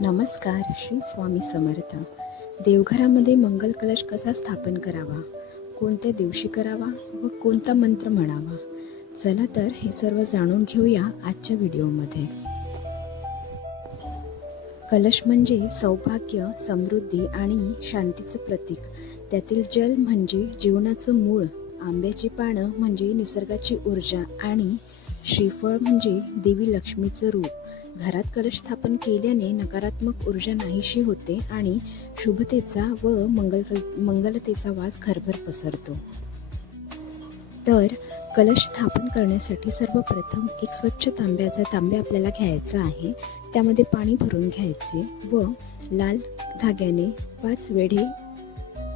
नमस्कार. श्री स्वामी समर्थ. देवघरामध्ये मंगल कलश कसा स्थापन करावा, कोणत्या दिवशी करावा व कोणता मंत्र म्हणावा, चला तर हे सर्व जाणून घेऊया आजच्या व्हिडिओमध्ये. कलश म्हणजे सौभाग्य, समृद्धी आणि शांतीचं प्रतीक. त्यातील जल म्हणजे जीवनाचं मूळ, आंब्याची पानं म्हणजे निसर्गाची ऊर्जा आणि श्रीफळ म्हणजे देवी लक्ष्मीचं रूप. घरात कलश स्थापन केल्याने नकारात्मक ऊर्जा नाहीशी होते आणि शुभतेचा व मंगलतेचा वास घरभर पसरतो. तर कलश स्थापन करण्यासाठी सर्वप्रथम एक स्वच्छ तांबे आपल्याला घ्यायचा आहे. त्यामध्ये पाणी भरून घ्यायचे व लाल धाग्याने 5 वेढे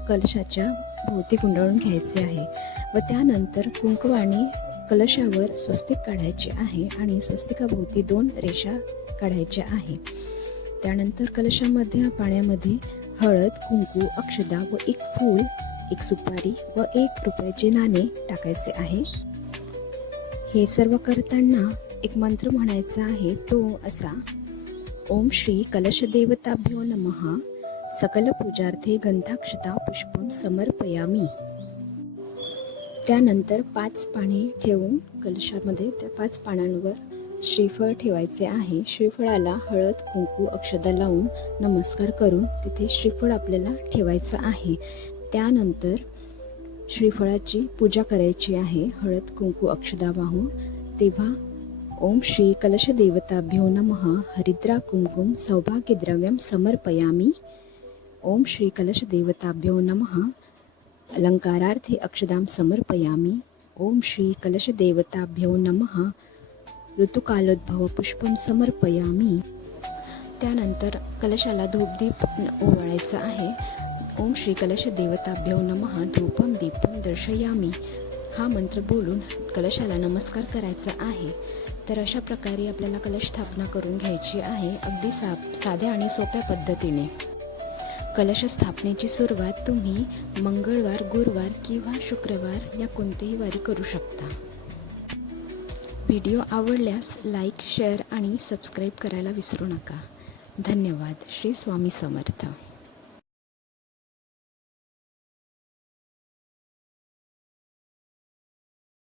कलशाच्या भोवती गुंडाळून घ्यायचे आहे व त्यानंतर कुंकवाने कलशावर स्वस्तिक काढायचे आहे आणि स्वस्तिकाभोवती 2 रेषा काढायच्या आहे. त्यानंतर कलशामध्ये पाण्यामध्ये हळद, कुंकू, अक्षदा व 1 फूल, 1 सुपारी व 1 रुपयाचे नाणे टाकायचे आहे. हे सर्व करताना एक मंत्र म्हणायचा आहे, तो असा: ओम श्री कलशदेवताभ्यो नमः. सकल पूजार्थे गंधाक्षता पुष्पम समर्पयामी. त्यानंतर 5 पाने ठेवून कलशामध्ये त्या 5 पानांवर श्रीफळ ठेवायचे आहे. श्रीफळाला हळद, कुंकू, अक्षदा लावून नमस्कार करून तिथे श्रीफळ आपल्याला ठेवायचं आहे. त्यानंतर श्रीफळाची पूजा करायची आहे हळद, कुंकू, अक्षदा वाहून. तेव्हा ओम श्री कलशदेवताभ्यो नमः हरिद्रा कुंकुम सौभाग्यद्रव्यम समर्पयामी. ओम श्री कलशदेवताभ्यो नमः अलंकारार्थे अक्षदां समर्पयामी. ओम श्री कलशदेवताभ्यो नमः ऋतुकालोद्भव पुष्पम समर्पयामी. त्यानंतर कलशाला धूपदीप ओवाळायचा आहे. ओम श्री कलशदेवताभ्यो नमः धूपम दीपम दर्शयामी. हा मंत्र बोलून कलशाला नमस्कार करायचा आहे. तर अशा प्रकारे आपल्याला कलश स्थापना करून घ्यायची आहे, अगदी साध्या आणि सोप्या पद्धतीने. कलश स्थापनेची सुरुवात तुम्ही मंगळवार, गुरुवार किंवा शुक्रवार या कोणत्याही वारी करू शकता. व्हिडिओ आवडल्यास लाईक, शेअर आणि सबस्क्राईब करायला विसरू नका. धन्यवाद. श्री स्वामी समर्थ.